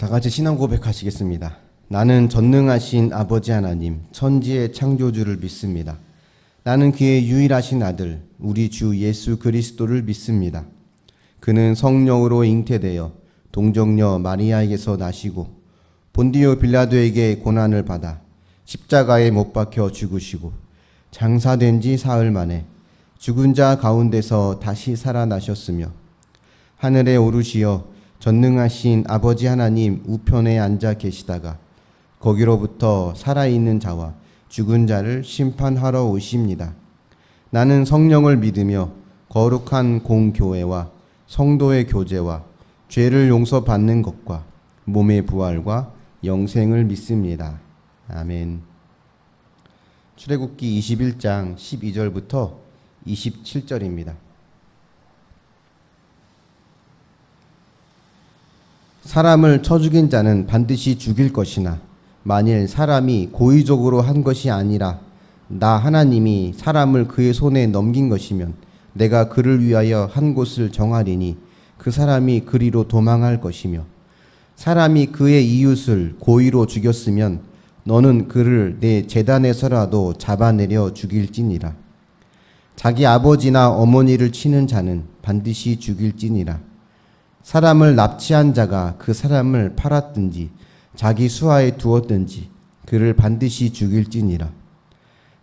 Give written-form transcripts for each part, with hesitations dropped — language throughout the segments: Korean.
다 같이 신앙 고백하시겠습니다. 나는 전능하신 아버지 하나님, 천지의 창조주를 믿습니다. 나는 그의 유일하신 아들, 우리 주 예수 그리스도를 믿습니다. 그는 성령으로 잉태되어 동정녀 마리아에게서 나시고 본디오 빌라도에게 고난을 받아 십자가에 못 박혀 죽으시고 장사된 지 사흘 만에 죽은 자 가운데서 다시 살아나셨으며 하늘에 오르시어 전능하신 아버지 하나님 우편에 앉아 계시다가 거기로부터 살아있는 자와 죽은 자를 심판하러 오십니다. 나는 성령을 믿으며 거룩한 공교회와 성도의 교제와 죄를 용서받는 것과 몸의 부활과 영생을 믿습니다. 아멘. 출애굽기 21장 12절부터 27절입니다. 사람을 쳐 죽인 자는 반드시 죽일 것이나 만일 사람이 고의적으로 한 것이 아니라 나 하나님이 사람을 그의 손에 넘긴 것이면 내가 그를 위하여 한 곳을 정하리니 그 사람이 그리로 도망할 것이며 사람이 그의 이웃을 고의로 죽였으면 너는 그를 내 제단에서라도 잡아내려 죽일지니라. 자기 아버지나 어머니를 치는 자는 반드시 죽일지니라. 사람을 납치한 자가 그 사람을 팔았든지 자기 수하에 두었든지 그를 반드시 죽일지니라.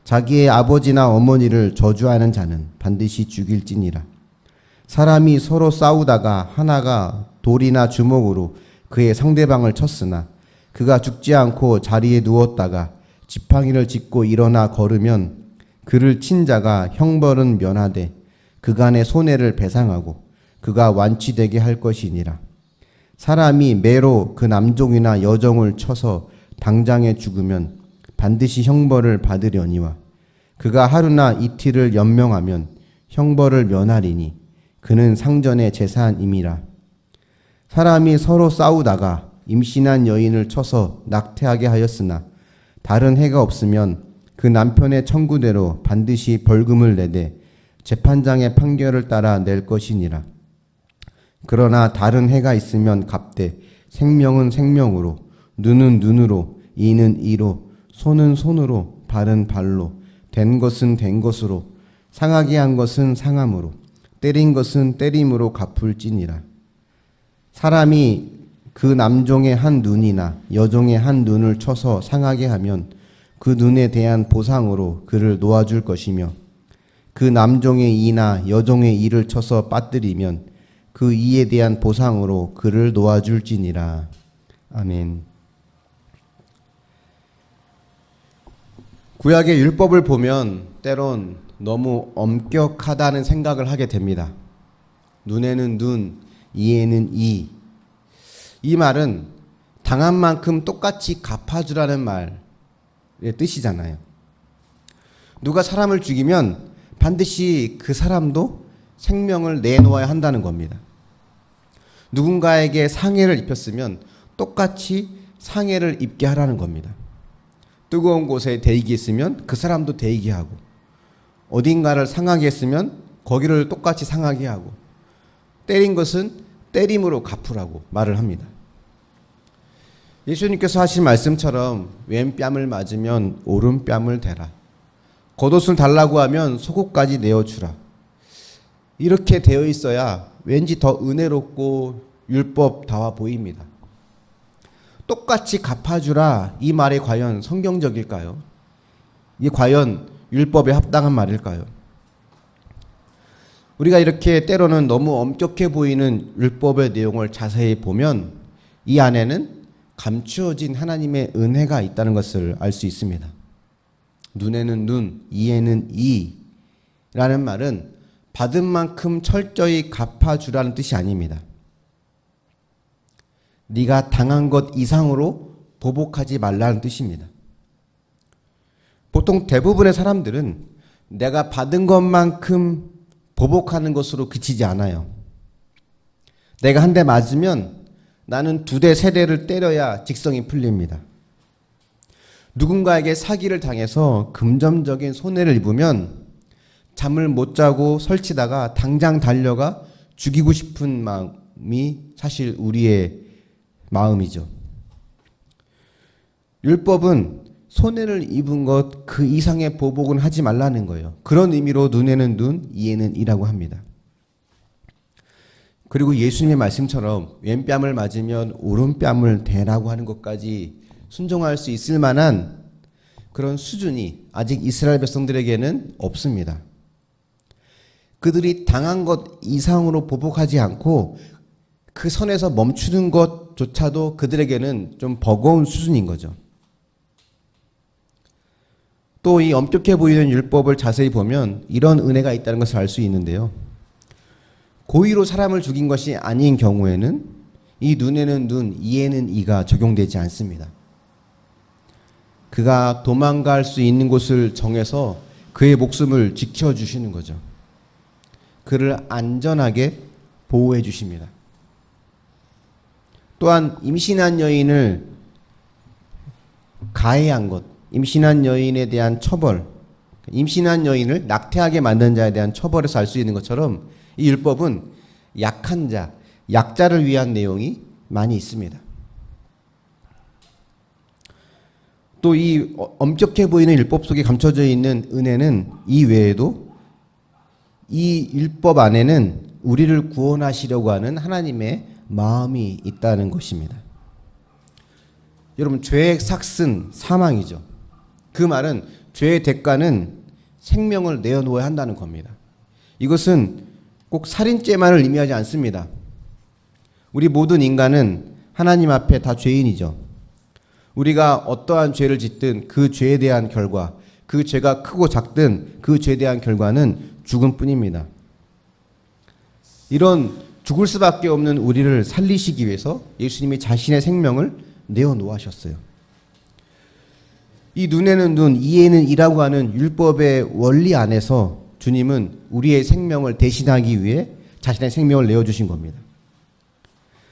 자기의 아버지나 어머니를 저주하는 자는 반드시 죽일지니라. 사람이 서로 싸우다가 하나가 돌이나 주먹으로 그의 상대방을 쳤으나 그가 죽지 않고 자리에 누웠다가 지팡이를 짚고 일어나 걸으면 그를 친 자가 형벌은 면하되 그간의 손해를 배상하고 그가 완치되게 할 것이니라. 사람이 매로 그 남종이나 여종을 쳐서 당장에 죽으면 반드시 형벌을 받으려니와 그가 하루나 이틀을 연명하면 형벌을 면하리니 그는 상전의 재산임이라. 사람이 서로 싸우다가 임신한 여인을 쳐서 낙태하게 하였으나 다른 해가 없으면 그 남편의 청구대로 반드시 벌금을 내되 재판장의 판결을 따라 낼 것이니라. 그러나 다른 해가 있으면 갚되 생명은 생명으로, 눈은 눈으로, 이는 이로, 손은 손으로, 발은 발로, 된 것은 된 것으로, 상하게 한 것은 상함으로, 때린 것은 때림으로 갚을지니라. 사람이 그 남종의 한 눈이나 여종의 한 눈을 쳐서 상하게 하면 그 눈에 대한 보상으로 그를 놓아줄 것이며 그 남종의 이나 여종의 이를 쳐서 빠뜨리면 그 이에 대한 보상으로 그를 놓아줄지니라. 아멘. 구약의 율법을 보면 때론 너무 엄격하다는 생각을 하게 됩니다. 눈에는 눈, 이에는 이. 이 말은 당한 만큼 똑같이 갚아주라는 말의 뜻이잖아요. 누가 사람을 죽이면 반드시 그 사람도 생명을 내놓아야 한다는 겁니다. 누군가에게 상해를 입혔으면 똑같이 상해를 입게 하라는 겁니다. 뜨거운 곳에 데이게 했으면 그 사람도 데이게 하고 어딘가를 상하게 했으면 거기를 똑같이 상하게 하고 때린 것은 때림으로 갚으라고 말을 합니다. 예수님께서 하신 말씀처럼 왼뺨을 맞으면 오른뺨을 대라. 겉옷을 달라고 하면 속옷까지 내어주라. 이렇게 되어 있어야 왠지 더 은혜롭고 율법다워 보입니다. 똑같이 갚아주라 이 말이 과연 성경적일까요? 이게 과연 율법에 합당한 말일까요? 우리가 이렇게 때로는 너무 엄격해 보이는 율법의 내용을 자세히 보면 이 안에는 감추어진 하나님의 은혜가 있다는 것을 알 수 있습니다. 눈에는 눈, 이에는 이라는 말은 받은 만큼 철저히 갚아주라는 뜻이 아닙니다. 네가 당한 것 이상으로 보복하지 말라는 뜻입니다. 보통 대부분의 사람들은 내가 받은 것만큼 보복하는 것으로 그치지 않아요. 내가 한 대 맞으면 나는 2대, 3대를 때려야 직성이 풀립니다. 누군가에게 사기를 당해서 금전적인 손해를 입으면 잠을 못 자고 설치다가 당장 달려가 죽이고 싶은 마음이 사실 우리의 마음이죠. 율법은 손해를 입은 것 그 이상의 보복은 하지 말라는 거예요. 그런 의미로 눈에는 눈, 이에는 이라고 합니다. 그리고 예수님의 말씀처럼 왼뺨을 맞으면 오른뺨을 대라고 하는 것까지 순종할 수 있을 만한 그런 수준이 아직 이스라엘 백성들에게는 없습니다. 그들이 당한 것 이상으로 보복하지 않고 그 선에서 멈추는 것조차도 그들에게는 좀 버거운 수준인 거죠. 또 이 엄격해 보이는 율법을 자세히 보면 이런 은혜가 있다는 것을 알 수 있는데요. 고의로 사람을 죽인 것이 아닌 경우에는 이 눈에는 눈, 이에는 이가 적용되지 않습니다. 그가 도망갈 수 있는 곳을 정해서 그의 목숨을 지켜주시는 거죠. 그를 안전하게 보호해 주십니다. 또한 임신한 여인을 가해한 것, 임신한 여인에 대한 처벌, 임신한 여인을 낙태하게 만든 자에 대한 처벌에서 알 수 있는 것처럼 이 율법은 약한 자, 약자를 위한 내용이 많이 있습니다. 또 이 엄격해 보이는 율법 속에 감춰져 있는 은혜는 이 외에도 이 율법 안에는 우리를 구원하시려고 하는 하나님의 마음이 있다는 것입니다. 여러분, 죄의 삭은 사망이죠. 그 말은 죄의 대가는 생명을 내어놓아야 한다는 겁니다. 이것은 꼭 살인죄만을 의미하지 않습니다. 우리 모든 인간은 하나님 앞에 다 죄인이죠. 우리가 어떠한 죄를 짓든 그 죄에 대한 결과, 그 죄가 크고 작든 그 죄에 대한 결과는 죽음뿐입니다. 이런 죽을 수밖에 없는 우리를 살리시기 위해서 예수님이 자신의 생명을 내어놓으셨어요. 이 눈에는 눈, 이에는 이라고 하는 율법의 원리 안에서 주님은 우리의 생명을 대신하기 위해 자신의 생명을 내어주신 겁니다.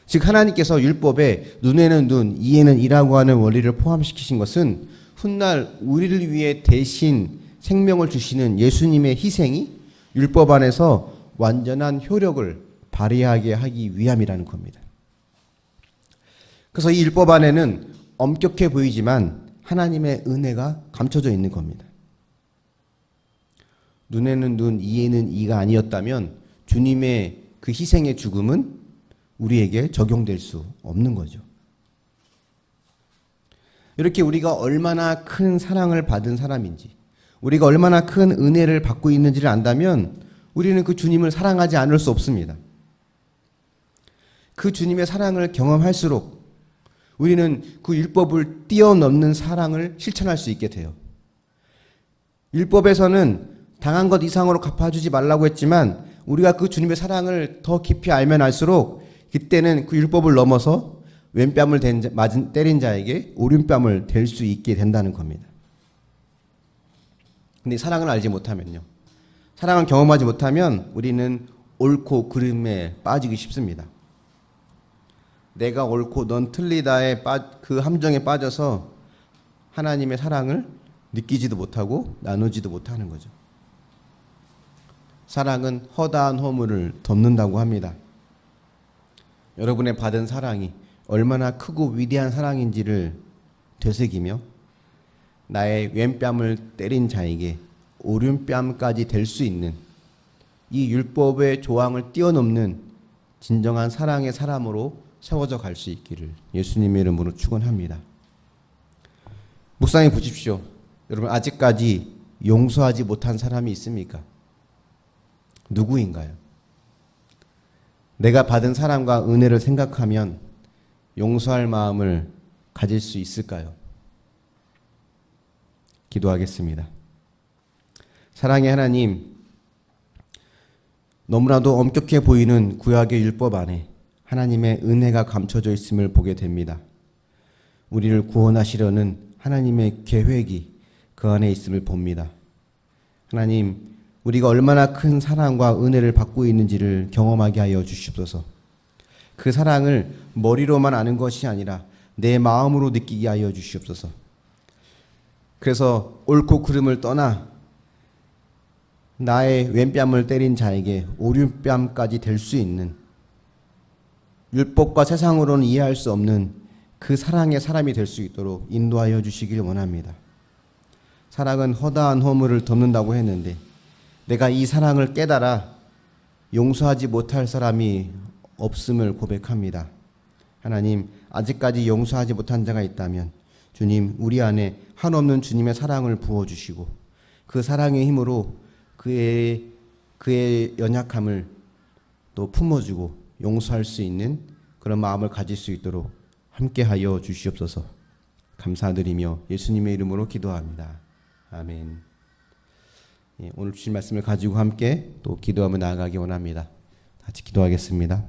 즉 하나님께서 율법에 눈에는 눈, 이에는 이라고 하는 원리를 포함시키신 것은 훗날 우리를 위해 대신 생명을 주시는 예수님의 희생이 율법 안에서 완전한 효력을 발휘하게 하기 위함이라는 겁니다. 그래서 이 율법 안에는 엄격해 보이지만 하나님의 은혜가 감춰져 있는 겁니다. 눈에는 눈, 이에는 이가 아니었다면 주님의 그 희생의 죽음은 우리에게 적용될 수 없는 거죠. 이렇게 우리가 얼마나 큰 사랑을 받은 사람인지, 우리가 얼마나 큰 은혜를 받고 있는지를 안다면 우리는 그 주님을 사랑하지 않을 수 없습니다. 그 주님의 사랑을 경험할수록 우리는 그 율법을 뛰어넘는 사랑을 실천할 수 있게 돼요. 율법에서는 당한 것 이상으로 갚아주지 말라고 했지만 우리가 그 주님의 사랑을 더 깊이 알면 알수록 그때는 그 율법을 넘어서 왼뺨을 때린 자에게 오른뺨을 댈 수 있게 된다는 겁니다. 근데 사랑을 알지 못하면요, 사랑을 경험하지 못하면 우리는 옳고 그름에 빠지기 쉽습니다. 내가 옳고 넌 틀리다의 그 함정에 빠져서 하나님의 사랑을 느끼지도 못하고 나누지도 못하는 거죠. 사랑은 허다한 허물을 덮는다고 합니다. 여러분의 받은 사랑이 얼마나 크고 위대한 사랑인지를 되새기며 나의 왼뺨을 때린 자에게 오른뺨까지 될 수 있는 이 율법의 조항을 뛰어넘는 진정한 사랑의 사람으로 세워져 갈 수 있기를 예수님의 이름으로 축원합니다. 묵상해 보십시오. 여러분, 아직까지 용서하지 못한 사람이 있습니까? 누구인가요? 내가 받은 사랑과 은혜를 생각하면 용서할 마음을 가질 수 있을까요? 기도하겠습니다. 사랑의 하나님, 너무나도 엄격해 보이는 구약의 율법 안에 하나님의 은혜가 감춰져 있음을 보게 됩니다. 우리를 구원하시려는 하나님의 계획이 그 안에 있음을 봅니다. 하나님, 우리가 얼마나 큰 사랑과 은혜를 받고 있는지를 경험하게 하여 주시옵소서. 그 사랑을 머리로만 아는 것이 아니라 내 마음으로 느끼게 하여 주시옵소서. 그래서 옳고 그름을 떠나 나의 왼뺨을 때린 자에게 오른뺨까지 될 수 있는 율법과 세상으로는 이해할 수 없는 그 사랑의 사람이 될 수 있도록 인도하여 주시길 원합니다. 사랑은 허다한 허물을 덮는다고 했는데 내가 이 사랑을 깨달아 용서하지 못할 사람이 없음을 고백합니다. 하나님, 아직까지 용서하지 못한 자가 있다면 주님, 우리 안에 한없는 주님의 사랑을 부어주시고 그 사랑의 힘으로 그의 연약함을 또 품어주고 용서할 수 있는 그런 마음을 가질 수 있도록 함께하여 주시옵소서. 감사드리며 예수님의 이름으로 기도합니다. 아멘. 오늘 주신 말씀을 가지고 함께 또 기도하며 나아가기 원합니다. 같이 기도하겠습니다.